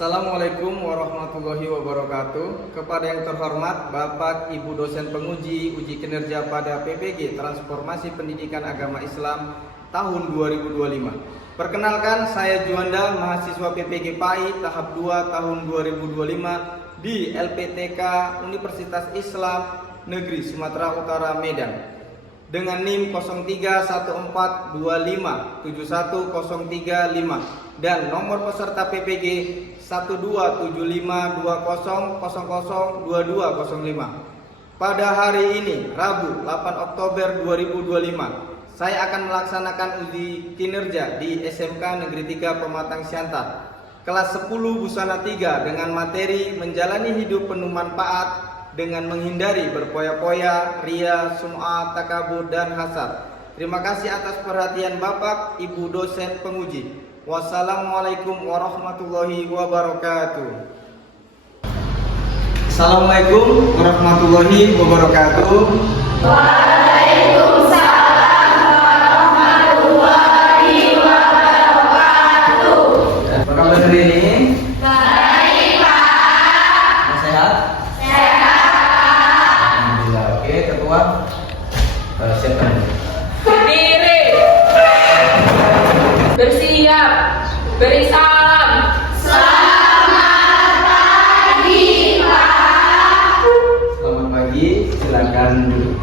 Assalamualaikum warahmatullahi wabarakatuh. Kepada yang terhormat Bapak Ibu dosen penguji uji kinerja pada PPG Transformasi Pendidikan Agama Islam tahun 2025. Perkenalkan, saya Juanda, mahasiswa PPG PAI tahap 2 tahun 2025 di LPTK Universitas Islam Negeri Sumatera Utara Medan dengan NIM 0314257135 dan nomor peserta PPG 127520002205. Pada hari ini, Rabu 8 Oktober 2025, saya akan melaksanakan uji kinerja di SMK Negeri 3 Pematang Siantar kelas 10 Busana 3 dengan materi menjalani hidup penuh manfaat dengan menghindari berpoya-poya, ria, sum'ah, takabur, dan hasad. Terima kasih atas perhatian Bapak Ibu dosen penguji. Wassalamualaikum warahmatullahi wabarakatuh. Assalamualaikum warahmatullahi wabarakatuh. Waalaikumsalam warahmatullahi wabarakatuh. Apa kabar hari ini? Baik, Pak. Sehat? Sehat. Alhamdulillah. Oke, ketua. Siapkan. Berdiri, bersiap, beri salam. Selamat pagi, Pak. Selamat pagi, silakan duduk.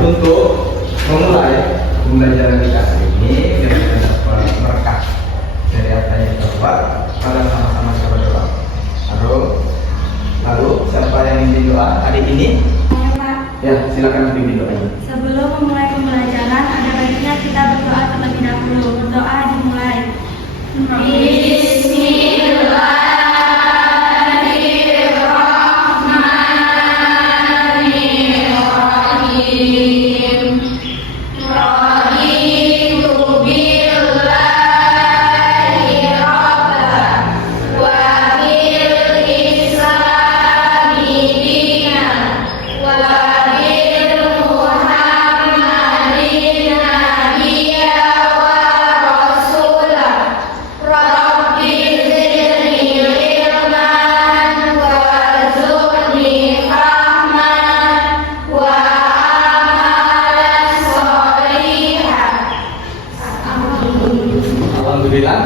Untuk memulai pembelajaran kita hari ini, kita dapat merekam dari apa yang terbuat. Pada sama-sama coba doa. Lalu siapa yang ingin doa hari ini? Pak, Ya, silakan pimpin doanya. sebelum memulai pembelajaran, ada baiknya kita berdoa terlebih dahulu. Berdoa dimulai. Bismillahirrahmanirrahim. Raditu billahi rabban wa bil islami dinan wa bil muhammadin nabiyya wa rasulah. Rabbi zidni ilman warzuqni fahman wa amalan sholihan. Alhamdulillah,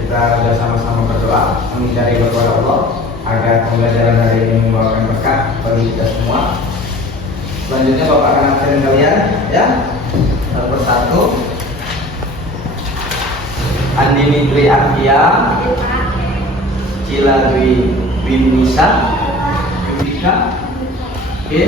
kita sudah sama-sama berdoa mencari kepada Allah agar pembelajaran hari ini membawakan berkah bagi kita semua. Selanjutnya Bapak akan ajarin kalian, ya, satu persatu. Andini Dwi Arkia, Cila Dwi Binisa, Binisa. Oke,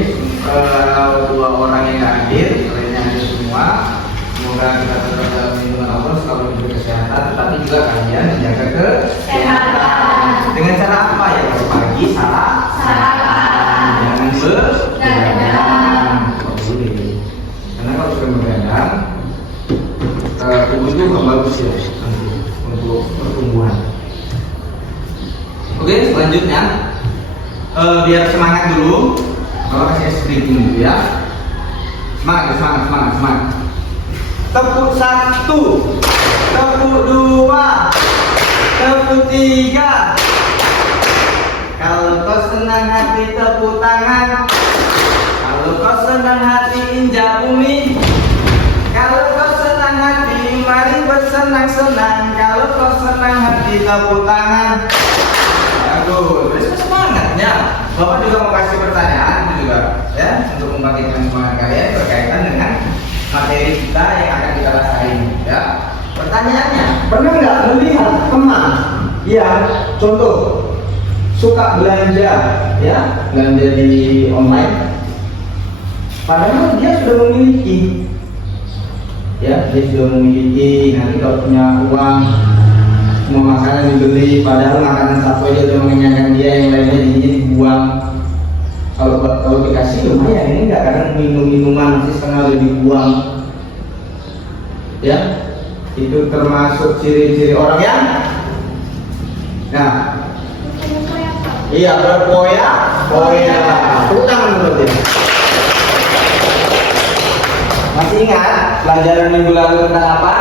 dua orang yang hadir, lainnya hadir semua. Semoga kita tetap dalam lindungan Allah, selalu diberi kesehatan, tetapi juga kalian menjaga kesehatan. Dengan cara apa ya? Kalau pagi sarapan, jangan begadang. Nggak boleh. Karena kalau sudah begadang, tubuh itu nggak bagus ya nanti untuk pertumbuhan. Oke, selanjutnya biar semangat dulu, kalau kasih stretching dulu ya. Semangat. Tepuk 1, tepuk 2, tepuk 3. Kalau kau senang hati tepuk tangan. Kalau kau senang hati injak bumi. Kalau kau senang hati mari bersenang-senang. Kalau kau senang hati tepuk tangan. Bagus, terus semangatnya. Bapak juga mau kasih pertanyaan juga ya, untuk membangkitkan semangat kalian berkaitan dengan materi kita yang akan kita bahas hari ini ya. Pertanyaannya, pernah nggak melihat teman yang contoh suka belanja ya, belanja di online, padahal dia sudah memiliki ya, dia sudah memiliki, nanti kalau punya uang semua makanan dibeli, padahal makanan satu aja udah mengenyangkan dia, yang lainnya dibuang. Kalau dikasih lumayan, ini enggak, kadang minuman masih setengah udah dibuang ya. Itu termasuk ciri-ciri orang yang iya, berpoya-poya. Tepuk tangan berarti. Masih ingat pelajaran minggu lalu tentang apa?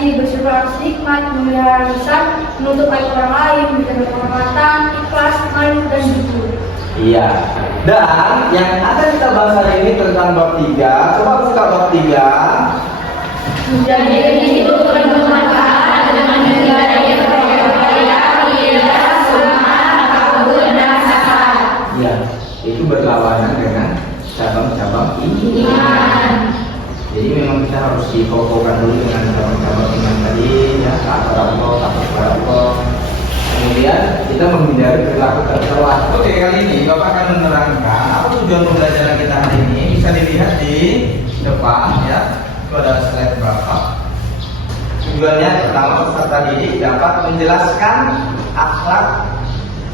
rajin, bersyukur atas nikmat, memelihara lisan, menuntut aib orang lain, menjaga kehormatan, ikhlas, malu dan jujur. Iya. Dan yang akan kita bahas hari ini tentang bab 3. Coba buka bab 3. Menjadi hidup bermanfaat dengan negara yang berjaya, ikhlas, semangat, kabur dan sabar. Iya, itu berlawanan dengan cabang-cabang iman. Jadi memang kita harus dikokohkan dulu dengan cabang-cabang iman tadi, ya, taat kepada Allah, takut kepada Allah. Kemudian kita menghindari perilaku tercela. Oke, kali ini Bapak akan menerangkan apa tujuan pembelajaran kita hari ini. Bisa dilihat di depan, ya. Itu ada slide berapa. Tujuannya pertama, peserta didik dapat menjelaskan akhlak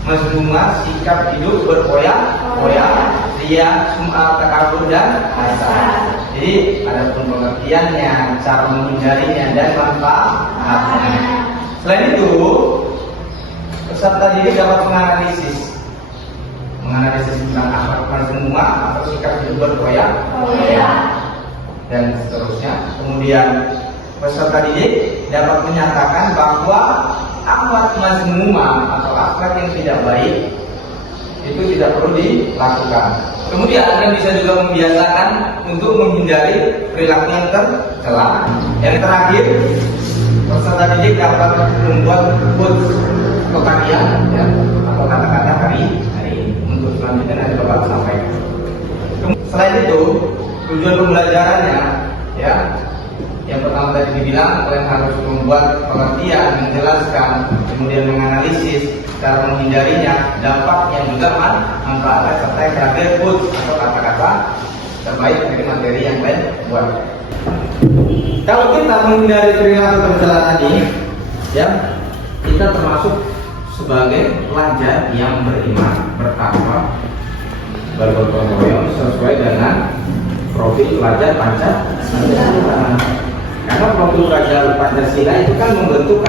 mazmumah, sikap hidup berkoyak-koyak, ria, sum'ah, takabur dan hasad. Jadi ada pun pengertiannya, cara menghindarinya dan manfaatnya. Selain itu, peserta didik dapat menganalisis tentang akhlak mazmumah atau sikap hidup berkoyak-koyak dan seterusnya. Kemudian peserta didik dapat menyatakan bahwa akhlak mazmumah atau akhlak yang tidak baik itu tidak perlu dilakukan. Kemudian Anda bisa juga membiasakan untuk menghindari perilaku yang tercela. Yang terakhir, peserta didik dapat membuat quotes atau karya, ya, atau kata-kata hari ini. Untuk selanjutnya nanti Bapak sampaikan. Selain itu, tujuan pembelajarannya, ya, yang pertama tadi dibilang kalian harus membuat pengertian, menjelaskan, kemudian menganalisis, cara menghindarinya, dampaknya juga manfaatnya, serta yang terakhir quotes atau kata-kata terbaik dari materi yang kalian buat. Kalau kita menghindari perilaku tercela tadi, ya, kita termasuk sebagai pelajar yang beriman, bertakwa, bergotong royong sesuai dengan profil pelajar Pancasila. Karena profil pelajar Pancasila itu kan membentuk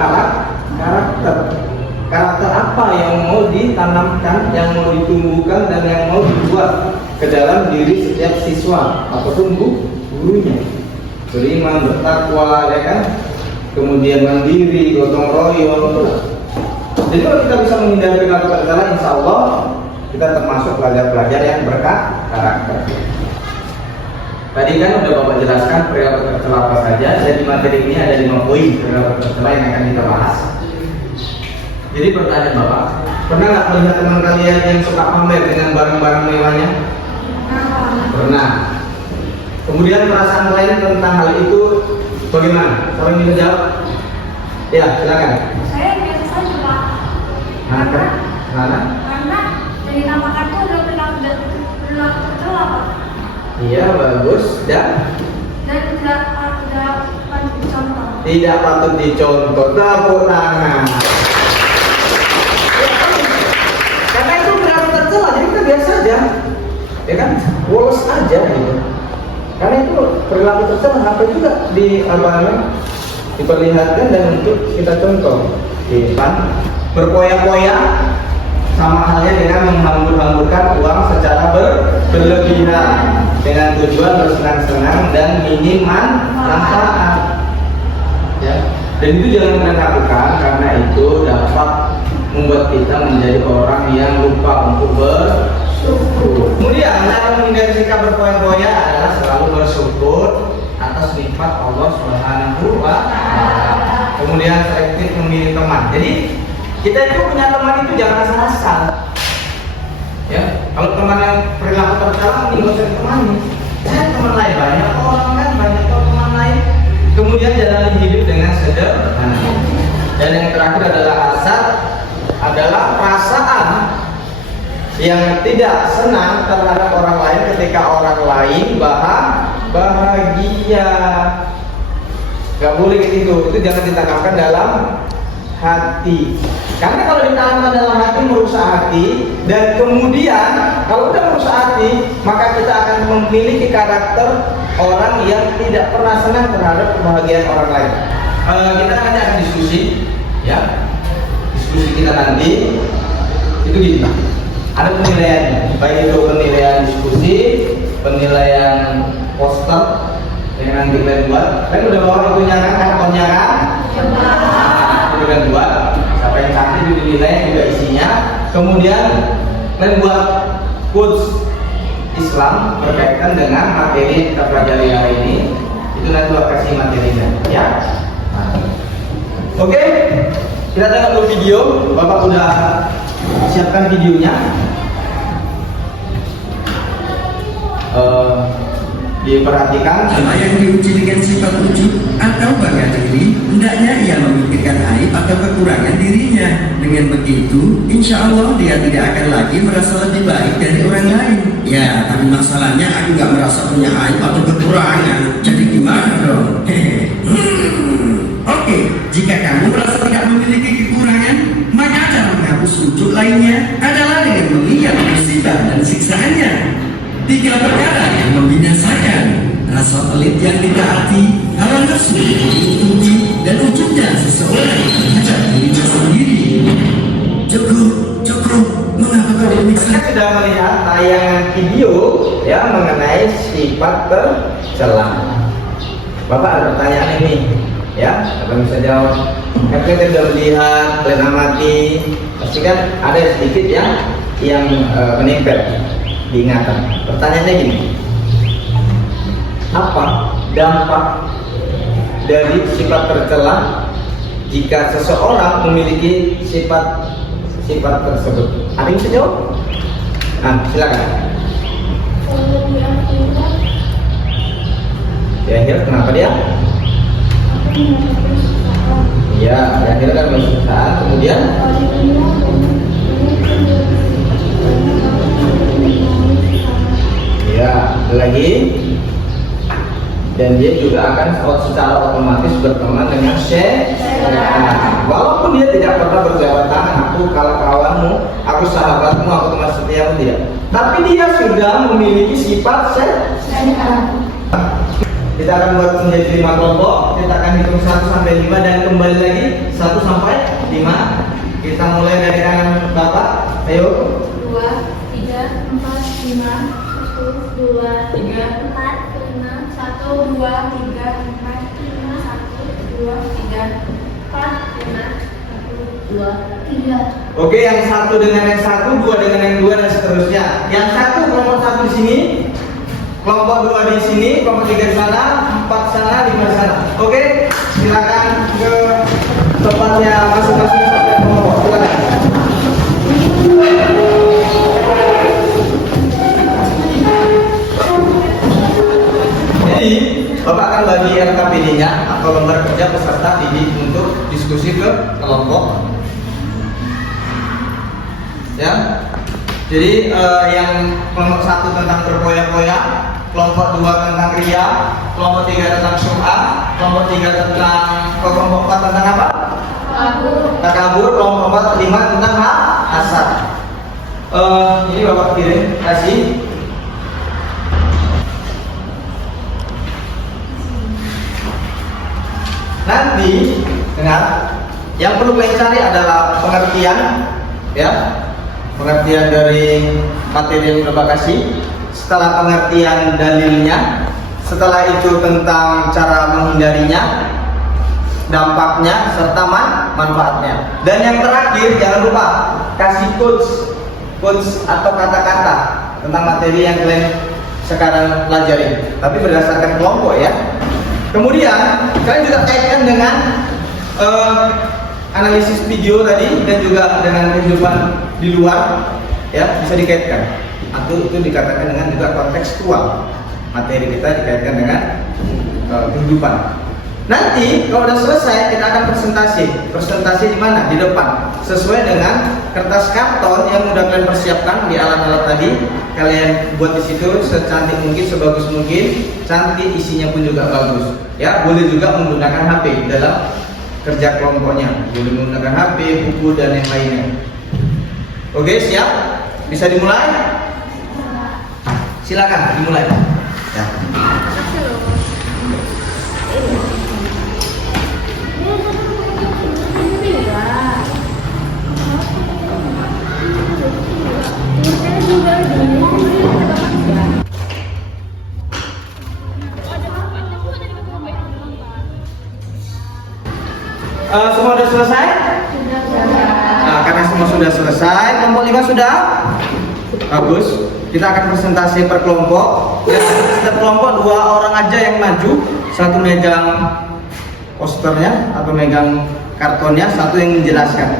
karakter apa yang mau ditanamkan, yang mau ditumbuhkan, dan yang mau dibuat ke dalam diri setiap siswa ataupun gurunya. Beriman, bertakwa, ya kan? Kemudian mandiri, gotong royong. Jadi kalau kita bisa menghindari perilaku tercela, insya Allah kita termasuk pelajar-pelajar yang berkarakter. Tadi kan udah Bapak jelaskan perilaku tercela apa saja. Jadi materi ini ada 5 poin perilaku tercela yang akan kita bahas. Jadi pertanyaan Bapak, pernah nggak melihat teman kalian yang suka pamer dengan barang-barang mewahnya? Pernah. Kemudian perasaan kalian tentang hal itu bagaimana? Siapa yang bisa jawab? Ya, silakan. Saya biasa saja, Pak. Karena dari tampakan itu udah perilaku tercela, Pak. iya, bagus. Dan tidak patut dicontoh. Tidak patut dicontoh. Tepuk tangan. Karena itu perilaku tercela, jadi kita biasa aja, ya kan, woles aja gitu. Karena itu perilaku tercela, apa juga diperlihatkan dan untuk kita contoh. Di depan berkoyak-koyak sama halnya dengan menghambur-hamburkan uang secara berlebihan dengan tujuan bersenang-senang dan minim manfaat. Ya. Dan itu jangan kita lakukan karena itu dapat membuat kita menjadi orang yang lupa untuk bersyukur. Kemudian cara menghindari sikap berkoyak-koyak adalah selalu bersyukur atas nikmat Allah Subhanahu wa Ta'ala. Kemudian selektif memilih teman. Jadi kita itu punya teman itu jangan asal-asal. Ya, kalau teman yang perilaku tercela nggak usah ditemani. Saya teman lain banyak orang kan, banyak teman lain. Kemudian jalani hidup dengan sederhana. Dan yang terakhir adalah hasad, adalah perasaan yang tidak senang terhadap orang lain ketika orang lain bahagia. Gak boleh itu jangan ditanamkan dalam hati. Karena kalau ditanamkan dalam hati merusak hati, dan kemudian kalau udah merusak hati, maka kita akan memiliki karakter orang yang tidak pernah senang terhadap kebahagiaan orang lain. Kita nanti akan diskusi, ya. Diskusi kita nanti itu gini. Ada penilaiannya, baik itu penilaian diskusi, penilaian poster yang nanti kalian buat. Kan udah bawa itunya kan, kartonnya kan. kemudian membuat quotes Islam berkaitan dengan materi yang kita pelajari hari ini. Itu nanti Bapak kasih materinya, ya. Nah. Oke, kita tengok dulu video. Bapak udah siapkan videonya. Diperhatikan. Sama yang diuji dengan sifat wujud atau bangga diri, hendaknya ia memikirkan aib atau kekurangan dirinya. Dengan begitu, insya Allah dia tidak akan lagi merasa lebih baik dari orang lain. Ya, tapi masalahnya aku nggak merasa punya aib atau kekurangan. Jadi gimana dong? Oke, jika kamu merasa tidak memiliki kekurangan, maka cara menghapus wujud lainnya adalah dengan melihat musibah dan siksaannya. 3 perkara yang membinasakan: rasa pelit yang ditaati, hawa nafsu yang diikuti, dan wujudnya seseorang terhadap dirinya sendiri. Cukup, mengapa kau menyiksa? Kita sudah melihat tayangan video ya mengenai sifat tercela. Bapak ada pertanyaan ini, ya, Bapak bisa jawab. Kan kita sudah melihat, kalian amati, pasti kan ada sedikit yang menempel diingatan. Pertanyaannya gini, apa dampak dari sifat tercela jika seseorang memiliki sifat tersebut? Ada yang bisa jawab? Nah, silakan. Kalau di akhirat, Di akhir kenapa dia? aku mendapatkan kesalahan. Iya, di akhir kan masuk saat, kemudian Kalau di dunia, ya, ada lagi. Dan dia juga akan secara otomatis berteman dengan syaitan. Walaupun dia tidak pernah berjabat tangan, aku kawan-kawanmu, aku sahabatmu, aku teman setiamu, tidak. Tapi dia sudah memiliki sifat syaitan. Kita akan buat menjadi 5 kelompok. Kita akan hitung 1 sampai 5 dan kembali lagi 1 sampai 5. Kita mulai dari kanan Bapak. Ayo. 2, 3, 4, 5, 1, 2, 3, 4, 5, 1, 2, 3, 4, 5, 1, 2, 3, 4, 5, 1, 2, 3. Oke, yang satu dengan yang satu, 2 dengan yang 2 dan seterusnya. Yang satu kelompok 1 di sini, kelompok 2 di sini, kelompok 3 di sana, 4 sana, 5 di sana. Oke, silakan ke tempatnya masing-masing kelompok. Silakan. Jadi, Bapak akan bagi LKPD-nya atau lembar kerja peserta didik untuk diskusi ke kelompok. Ya. Jadi yang kelompok 1 tentang berpoya-poya, kelompok 2 tentang ria, kelompok 3 tentang sum'ah, kelompok 3 tentang kelompok 4 tentang apa? Takabur, kelompok 4 5 tentang hasad. Ini Bapak kirim, kasih. Nanti dengar, yang perlu kalian cari adalah pengertian, ya, pengertian dari materi yang Bapak kasih. Setelah pengertian dalilnya, setelah itu tentang cara menghindarinya, dampaknya serta manfaatnya. Dan yang terakhir jangan lupa kasih quotes atau kata-kata tentang materi yang kalian sekarang pelajari, tapi berdasarkan kelompok ya. Kemudian kalian juga kaitkan dengan analisis video tadi dan juga dengan kehidupan di luar, ya, bisa dikaitkan. Atau itu dikatakan dengan juga kontekstual. Materi kita dikaitkan dengan kehidupan. Nanti kalau sudah selesai kita akan presentasi di mana? Di depan, sesuai dengan kertas karton yang sudah kalian persiapkan di alat-alat tadi. Kalian buat di situ secantik mungkin, sebagus mungkin, cantik, isinya pun juga bagus. Ya, boleh juga menggunakan HP dalam kerja kelompoknya, boleh menggunakan HP, buku dan yang lainnya. Oke, siap? Bisa dimulai? Silakan dimulai. Ya. Semua sudah selesai? Nah, karena semua sudah selesai. Kelompok 5 sudah? Bagus. Kita akan presentasi per kelompok. Ya, setiap kelompok 2 orang aja yang maju. Satu megang posternya atau megang kartonnya, satu yang menjelaskan.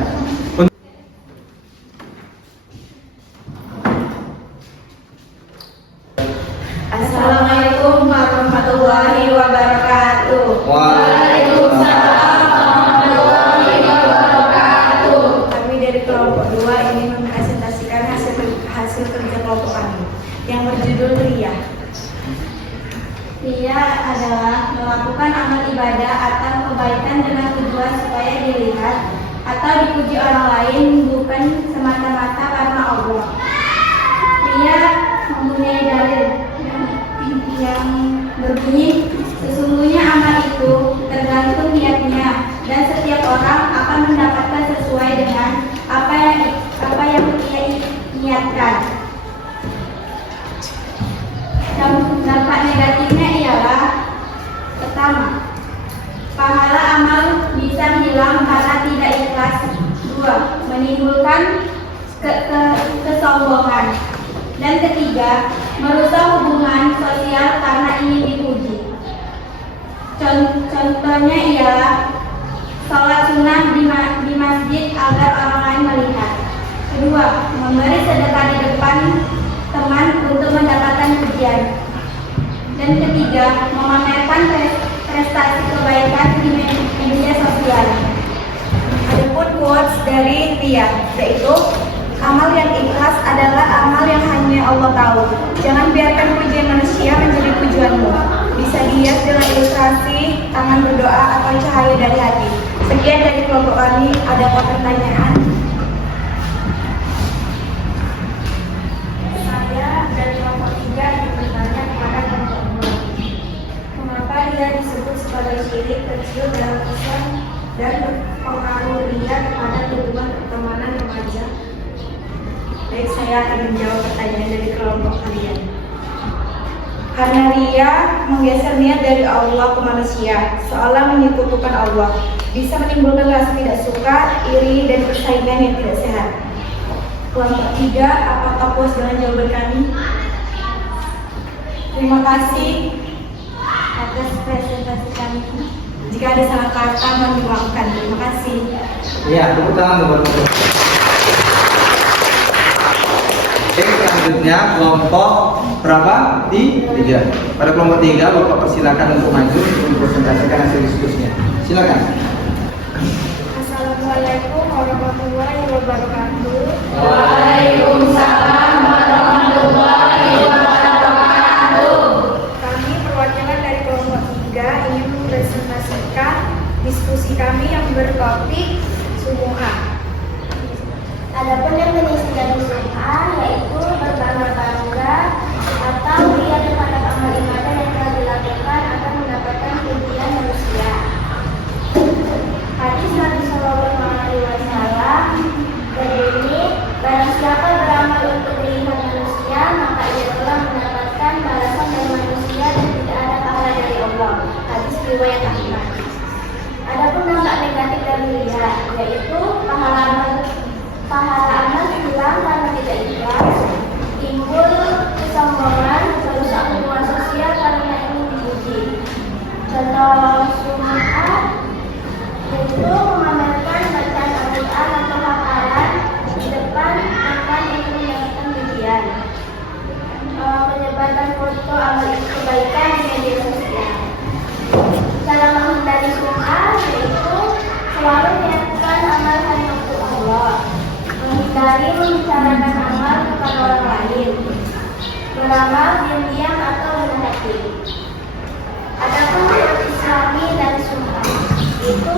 Assalamualaikum warahmatullahi wabarakatuh. Waalaikumsalam warahmatullahi wabarakatuh. Kami dari kelompok 2 ingin mempresentasikan hasil kerja kelompok kami yang berjudul RIA. RIA adalah melakukan amal ibadah atau kebaikan dengan tujuan supaya dilihat atau dipuji orang lain, bukan semata-mata karena Allah. RIA mempunyai dalil yang berbunyi, sesungguhnya amal itu tergantung niatnya dan setiap orang akan mendapatkan sesuai dengan apa yang ia niatkan. Dampak negatifnya ialah: pertama, pahala amal bisa hilang karena tidak ikhlas. 2. Menimbulkan kesombongan. Dan ketiga, merusak hubungan sosial karena ingin dipuji. Contohnya ialah sholat sunnah di masjid agar orang lain melihat. Kedua, memberi sedekah di depan teman untuk mendapatkan pujian. Dan ketiga, memamerkan prestasi kebaikan di media sosial. Adapun quotes dari RIA, yaitu amal yang ikhlas adalah amal yang hanya Allah tahu. Jangan biarkan pujian manusia menjadi tujuanmu. Bisa dilihat dengan ilustrasi tangan berdoa atau cahaya dari hati. Sekian dari kelompok kami. Ada pertanyaan? Saya dari kelompok 3 ingin bertanya kepada kelompok 2. Mengapa dia disebut sebagai syirik kecil dalam Islam dan pengaruh dia kepada hubungan pertemanan remaja? Baik, saya akan menjawab pertanyaan dari kelompok kalian. Karena RIA menggeser niat dari Allah ke manusia, seolah menyekutukan Allah, bisa menimbulkan rasa tidak suka, iri, dan persaingan yang tidak sehat. Kelompok 3, apakah puas dengan jawaban kami? Terima kasih atas presentasi kami. Jika ada salah kata, mohon dimaafkan. Terima kasih. Iya, tepuk tangan buat selanjutnya kelompok berapa? 3. Pada kelompok 3, Bapak persilakan untuk maju untuk mempresentasikan hasil diskusinya. Silakan. Assalamualaikum warahmatullahi wabarakatuh. Waalaikumsalam warahmatullahi wabarakatuh. Kami perwakilan dari kelompok 3 ingin mempresentasikan diskusi kami yang bertopik sumu'ah. Adapun yang mengisi dari sumu'ah yaitu berbangga-bangga atau riya kepada amal ibadah yang telah dilakukan akan mendapatkan pujian manusia. Hadis Nabi Shallallahu Alaihi Wasallam berbunyi, barang siapa beramal untuk dilihat manusia, maka ia telah mendapatkan balasan dari manusia dan tidak ada pahala dari Allah. Hadis riwayat Ahmad. Adapun dampak negatif dari riya, yaitu pahala amal hilang karena tidak ikhlas, timbul kesombongan, merusak hubungan sosial karena ingin dipuji. Contoh sumu'ah yaitu memamerkan bacaan Al-Quran atau hafalan di depan teman yang mendapatkan pujian. Penyebaran foto amal kebaikan di media sosial. Cara menghindari sumu'ah yaitu selalu niatkan amal hanya untuk Allah. Menghindari membicarakan amal kepada orang lain. Beramal diam-diam atau rendah hati. Adapun umat Islami dan sumu'ah itu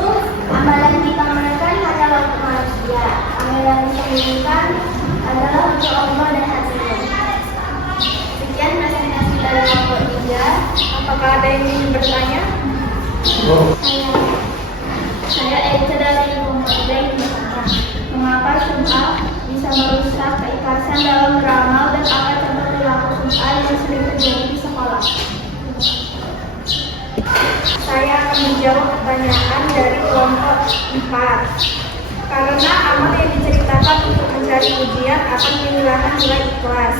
amalan yang dipamerkan adalah untuk manusia, amalan yang disembunyikan adalah untuk Allah dan hatinya. Sekian presentasi dari kelompok 3. Apakah ada yang ingin bertanya? Saya Elisa dari kelompok 3 ingin bertanya, mengapa sumu'ah bisa merusak keikhlasan dalam beramal dan apa contoh perilaku sumu'ah yang sering terjadi di sekolah? Saya akan menjawab pertanyaan dari kelompok 4. Karena amal yang diceritakan untuk mencari ujian akan kehilangan nilai ikhlas.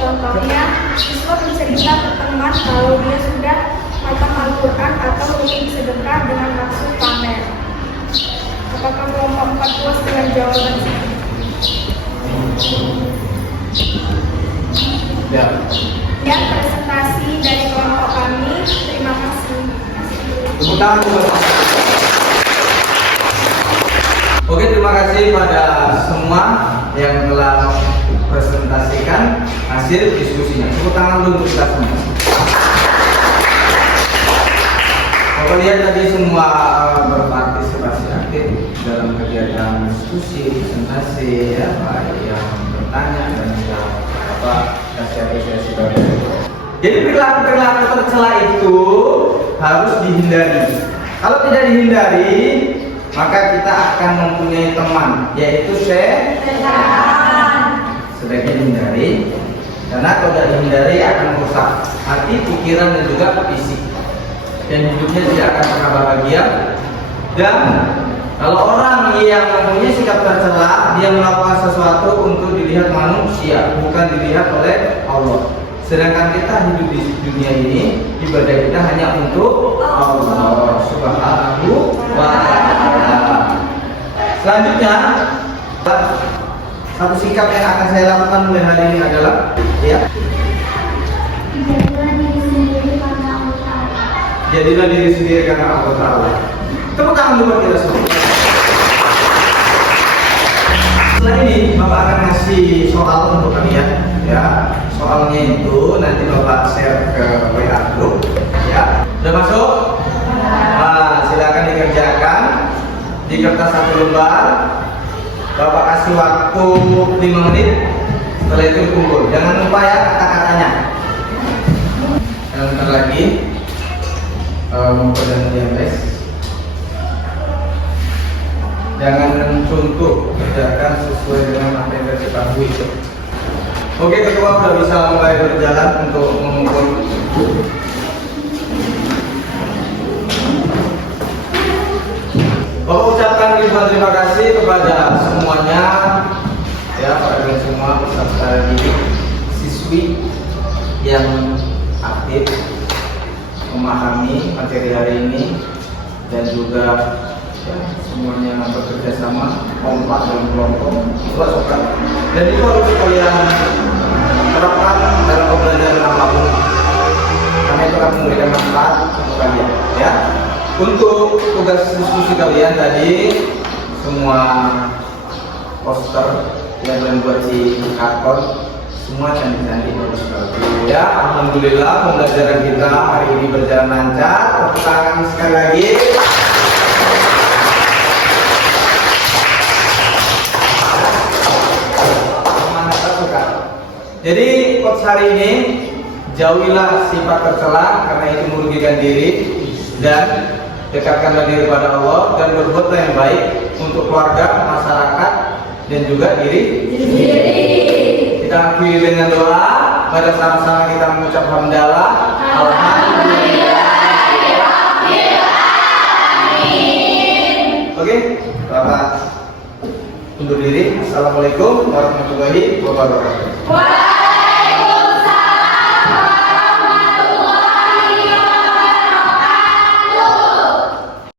Contohnya, siswa bercerita ke teman kalau dia sudah hafal Al-Quran atau rutin sedekah dengan maksud pamer. Apakah kelompok 4 puas dengan jawaban ini? Ya. Sekian presentasi dari kelompok kami. Terima kasih. Tepuk tangan buat. Oke, terima kasih pada semua yang telah presentasikan hasil diskusinya. Tepuk tangan dulu untuk kita semua. Bapak lihat tadi semua berpartisipasi aktif dalam kegiatan diskusi, presentasi, ya, baik yang bertanya dan juga kasih apresiasi pada. Jadi perilaku tercela itu harus dihindari. Kalau tidak dihindari, maka kita akan mempunyai teman, yaitu setan. Sebaiknya dihindari, karena kalau tidak dihindari akan merusak hati, pikiran dan juga fisik, dan hidupnya tidak akan pernah bahagia. Dan kalau orang yang mempunyai sikap tercela, dia melakukan sesuatu untuk dilihat manusia, bukan dilihat oleh Allah. Sedangkan kita hidup di dunia ini, ibadah kita hanya untuk Allah Subhanahu wa Ta'ala. Selanjutnya, satu sikap yang akan saya lakukan mulai hari ini adalah, ya, jadilah diri sendiri karena Allah Ta'ala. Tepuk tangan buat kita semua. Setelah ini Bapak akan ngasih soal untuk kalian, ya. Soalnya itu nanti Bapak share ke WA group, ya. Sudah masuk? Nah, silakan dikerjakan di kertas 1 lembar. Bapak kasih waktu 5 menit. Setelah itu dikumpul. Jangan lupa ya kata-katanya. Dan bentar lagi mau pergantian guys. Jangan contoh, kerjakan sesuai dengan apa yang kita ketahui. Oke, ketua sudah bisa mulai berjalan untuk mengumpul. Bapak ucapkan ribuan terima kasih kepada semuanya, ya, pada semua peserta didik, siswi yang aktif memahami materi hari ini dan juga ya, semuanya bekerja sama, kompak dalam kelompok, ikhlas-ikhlas. Dan itu harus kalian terapkan dalam pembelajaran apapun, karena itu akan memberikan manfaat untuk kalian. Ya, untuk tugas diskusi kalian tadi, semua poster yang kalian buat di karton, semua cantik-cantik bagus sekali. Ya, alhamdulillah pembelajaran kita hari ini berjalan lancar. Tepuk tangan sekali lagi. Jadi quotes hari ini, jauhilah sifat tercela karena itu merugikan diri, dan dekatkanlah diri pada Allah dan berbuatlah yang baik untuk keluarga, masyarakat dan juga diri. Kita akhiri dengan doa. Pada sama-sama kita mengucap hamdalah. Alhamdulillah. Oke, Bapak undur diri. Assalamualaikum warahmatullahi wabarakatuh.